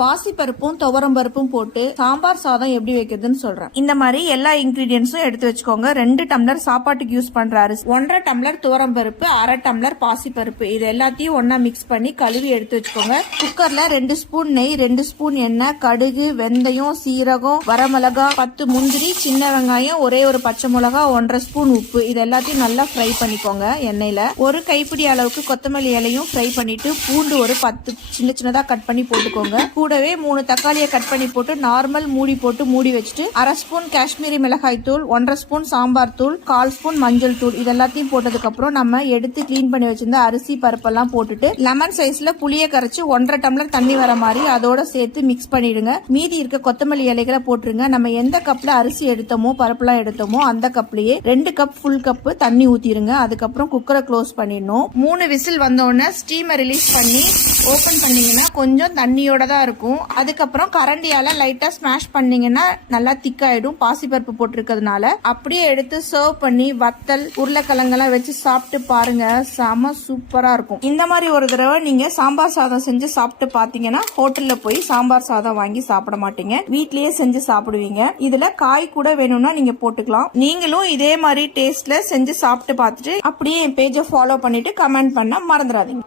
பாசி பருப்பும் துவரம் பருப்பும் போட்டு சாம்பார் சாதம் எப்படி வைக்கிறதுன்னு சொல்றேன். இந்த மாதிரி எல்லா இன்கிரீடியன்ஸும் எடுத்து வச்சுக்கோங்க. 2 டம்ளர் சாப்பாட்டுக்கு யூஸ் பண்ற அரிசி, 1.5 டம்ளர் துவரம் பருப்பு, 1/2 டம்ளர் பாசி பருப்பு, இது எல்லாத்தையும் ஒன்னா மிக்ஸ் பண்ணி கழுவி எடுத்து வச்சுக்கோங்க. குக்கர்ல 2 ஸ்பூன் நெய், 2 ஸ்பூன் எண்ணெய், கடுகு, வெந்தயம், சீரகம், வரமிளகா, 10 முந்திரி, சின்ன வெங்காயம், ஒரே ஒரு பச்சை மிளகா, 1.5 ஸ்பூன் உப்பு, இது எல்லாத்தையும் நல்லா ஃப்ரை பண்ணிக்கோங்க. எண்ணெயில ஒரு கைப்பிடி அளவுக்கு கொத்தமல்லி இலையும் ஃப்ரை பண்ணிட்டு பூண்டு ஒரு 10 சின்னதா கட் பண்ணி போட்டுக்கோங்க. கூடவே 3 தக்காளியை கட் பண்ணி போட்டு நார்மல் மூடி போட்டு மூடி வச்சுட்டு 1/2 ஸ்பூன் காஷ்மீரி மிளகாய் தூள், 1.5 ஸ்பூன் சாம்பார் தூள், 1/4 ஸ்பூன் மஞ்சள் தூள், இதெல்லாத்தையும் போட்டதுக்கு அப்புறம் நம்ம எடுத்து கிளீன் பண்ணி வச்சிருந்த அரிசி பருப்பெல்லாம் போட்டுட்டு லெமன் சைஸ்ல புளியை கரைச்சு 1.5 டம்ளர் தண்ணி வர மாதிரி அதோட சேர்த்து மிக்ஸ் பண்ணிடுங்க. மீதி இருக்க கொத்தமல்லி இலைகளை போட்டுருங்க. நம்ம எந்த கப்ல அரிசி எடுத்தோமோ பருப்புலாம் எடுத்தோமோ அந்த கப்லயே 2 கப் ஃபுல் கப் தண்ணி ஊத்திருங்க. அதுக்கப்புறம் குக்கரை க்ளோஸ் பண்ணிடணும். 3 விசில் வந்தோடனே ஸ்டீமை ரிலீஸ் பண்ணி ஓபன் பண்ணீங்கன்னா கொஞ்சம் தண்ணியோட தான் இருக்கும். அதுக்கப்புறம் கரண்டியால லைட்டா ஸ்மாஷ் பண்ணீங்கன்னா நல்லா திக்காயிடும். பாசிப்பருப்பு போட்டிருக்கிறதுனால அப்படியே எடுத்து சர்வ் பண்ணி வத்தல், உருளைக்கிழங்கெல்லாம் வச்சு சாப்பிட்டு பாருங்க. செம சூப்பரா இருக்கும். இந்த மாதிரி ஒரு தடவை நீங்க சாம்பார் சாதம் செஞ்சு சாப்பிட்டு பாத்தீங்கன்னா ஹோட்டல்ல போய் சாம்பார் சாதம் வாங்கி சாப்பிட மாட்டீங்க, வீட்லயே செஞ்சு சாப்பிடுவீங்க. இதுல காய் கூட வேணும்னா நீங்க போட்டுக்கலாம். நீங்களும் இதே மாதிரி டேஸ்ட்ல செஞ்சு சாப்பிட்டு பார்த்துட்டு அப்படியே என் பேஜை ஃபாலோ பண்ணிட்டு கமெண்ட் பண்ண மறந்துடாதீங்க.